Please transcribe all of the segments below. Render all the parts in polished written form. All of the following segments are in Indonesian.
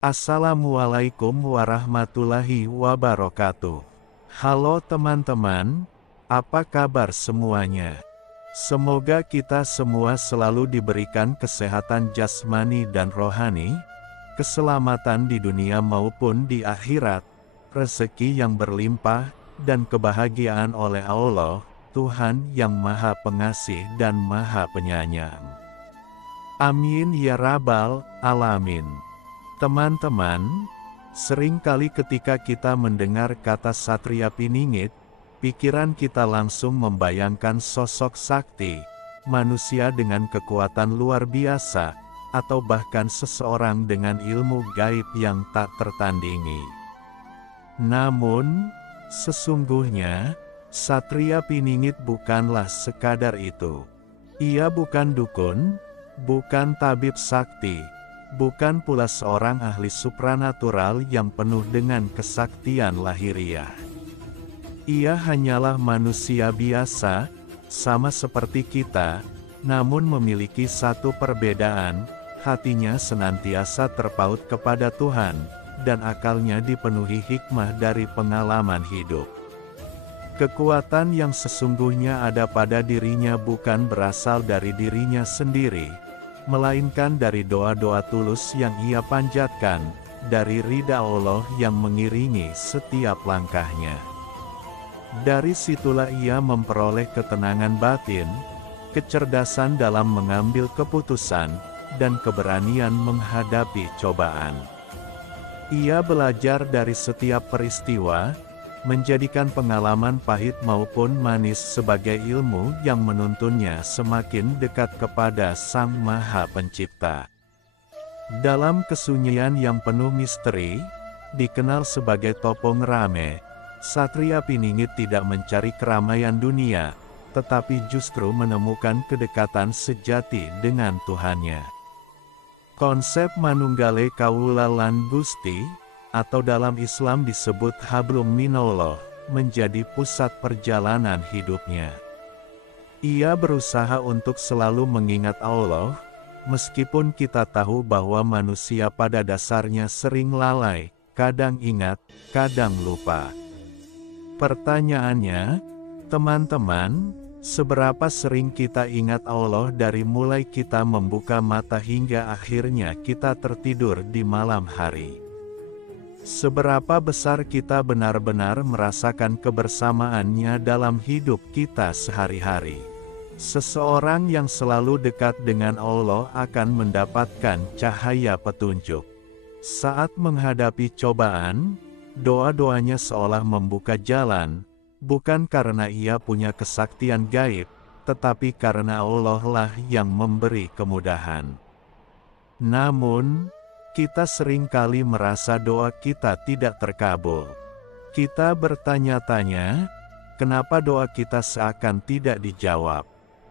Assalamualaikum warahmatullahi wabarakatuh. Halo teman-teman, apa kabar semuanya? Semoga kita semua selalu diberikan kesehatan jasmani dan rohani, keselamatan di dunia maupun di akhirat, rezeki yang berlimpah, dan kebahagiaan oleh Allah, Tuhan yang Maha Pengasih dan Maha Penyayang. Amin ya Rabbal Alamin. Teman-teman, seringkali ketika kita mendengar kata Satria Piningit, pikiran kita langsung membayangkan sosok sakti, manusia dengan kekuatan luar biasa, atau bahkan seseorang dengan ilmu gaib yang tak tertandingi. Namun, sesungguhnya, Satria Piningit bukanlah sekadar itu. Ia bukan dukun, bukan tabib sakti, bukan pula seorang ahli supranatural yang penuh dengan kesaktian lahiriah. Ia hanyalah manusia biasa, sama seperti kita, namun memiliki satu perbedaan, hatinya senantiasa terpaut kepada Tuhan, dan akalnya dipenuhi hikmah dari pengalaman hidup. Kekuatan yang sesungguhnya ada pada dirinya bukan berasal dari dirinya sendiri, melainkan dari doa-doa tulus yang ia panjatkan, dari ridha Allah yang mengiringi setiap langkahnya. Dari situlah ia memperoleh ketenangan batin, kecerdasan dalam mengambil keputusan, dan keberanian menghadapi cobaan. Ia belajar dari setiap peristiwa, menjadikan pengalaman pahit maupun manis sebagai ilmu yang menuntunnya semakin dekat kepada Sang Maha Pencipta. Dalam kesunyian yang penuh misteri, dikenal sebagai Topong Rame, Satria Piningit tidak mencari keramaian dunia, tetapi justru menemukan kedekatan sejati dengan Tuhannya. Konsep Manunggale Kawula lan Gusti, atau dalam Islam disebut Hablum Minallah, menjadi pusat perjalanan hidupnya. Ia berusaha untuk selalu mengingat Allah, meskipun kita tahu bahwa manusia pada dasarnya sering lalai, kadang ingat, kadang lupa. Pertanyaannya, teman-teman, seberapa sering kita ingat Allah dari mulai kita membuka mata hingga akhirnya kita tertidur di malam hari? Seberapa besar kita benar-benar merasakan kebersamaannya dalam hidup kita sehari-hari? Seseorang yang selalu dekat dengan Allah akan mendapatkan cahaya petunjuk. Saat menghadapi cobaan, doa-doanya seolah membuka jalan, bukan karena ia punya kesaktian gaib, tetapi karena Allah lah yang memberi kemudahan. Namun, kita seringkali merasa doa kita tidak terkabul. Kita bertanya-tanya, kenapa doa kita seakan tidak dijawab?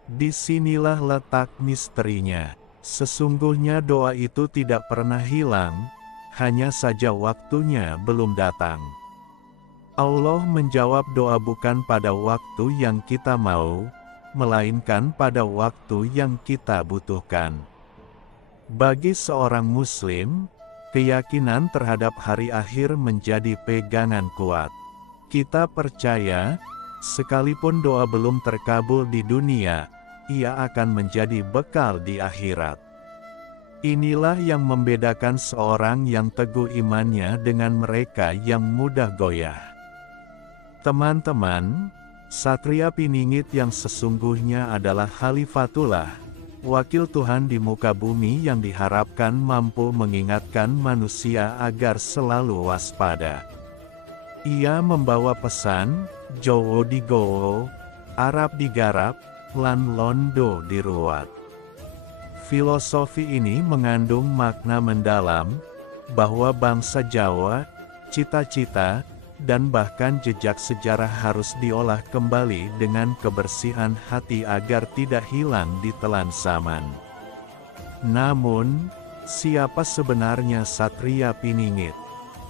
Disinilah letak misterinya. Sesungguhnya doa itu tidak pernah hilang, hanya saja waktunya belum datang. Allah menjawab doa bukan pada waktu yang kita mau, melainkan pada waktu yang kita butuhkan. Bagi seorang Muslim, keyakinan terhadap hari akhir menjadi pegangan kuat. Kita percaya, sekalipun doa belum terkabul di dunia, ia akan menjadi bekal di akhirat. Inilah yang membedakan seorang yang teguh imannya dengan mereka yang mudah goyah. Teman-teman, Satria Piningit yang sesungguhnya adalah Khalifatullah, wakil Tuhan di muka bumi yang diharapkan mampu mengingatkan manusia agar selalu waspada. Ia membawa pesan, Jowo digowo, Arab digarap, lan londo diruat. Filosofi ini mengandung makna mendalam, bahwa bangsa Jawa, cita-cita, dan bahkan jejak sejarah harus diolah kembali dengan kebersihan hati agar tidak hilang di telan zaman. Namun, siapa sebenarnya Satria Piningit?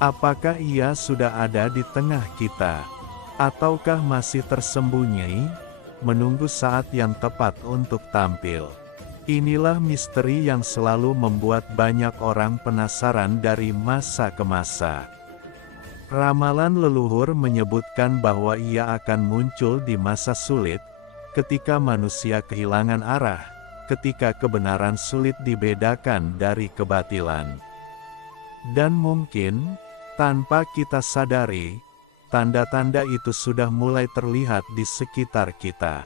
Apakah ia sudah ada di tengah kita? Ataukah masih tersembunyi, menunggu saat yang tepat untuk tampil? Inilah misteri yang selalu membuat banyak orang penasaran dari masa ke masa. Ramalan leluhur menyebutkan bahwa ia akan muncul di masa sulit, ketika manusia kehilangan arah, ketika kebenaran sulit dibedakan dari kebatilan. Dan mungkin, tanpa kita sadari, tanda-tanda itu sudah mulai terlihat di sekitar kita.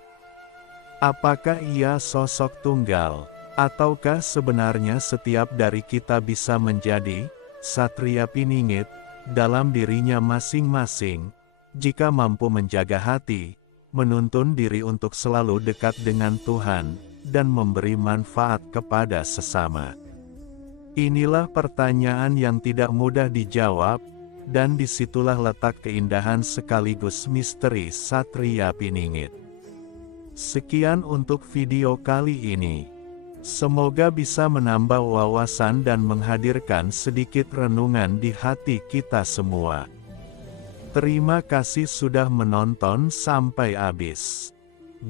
Apakah ia sosok tunggal, ataukah sebenarnya setiap dari kita bisa menjadi Satria Piningit dalam dirinya masing-masing, jika mampu menjaga hati, menuntun diri untuk selalu dekat dengan Tuhan, dan memberi manfaat kepada sesama? Inilah pertanyaan yang tidak mudah dijawab, dan disitulah letak keindahan sekaligus misteri Satria Piningit. Sekian untuk video kali ini. Semoga bisa menambah wawasan dan menghadirkan sedikit renungan di hati kita semua. Terima kasih sudah menonton sampai habis.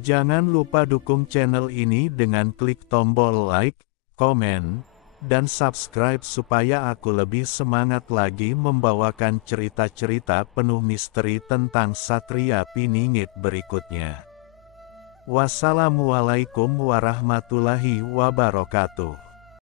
Jangan lupa dukung channel ini dengan klik tombol like, komen, dan subscribe supaya aku lebih semangat lagi membawakan cerita-cerita penuh misteri tentang Satria Piningit berikutnya. Wassalamualaikum warahmatullahi wabarakatuh.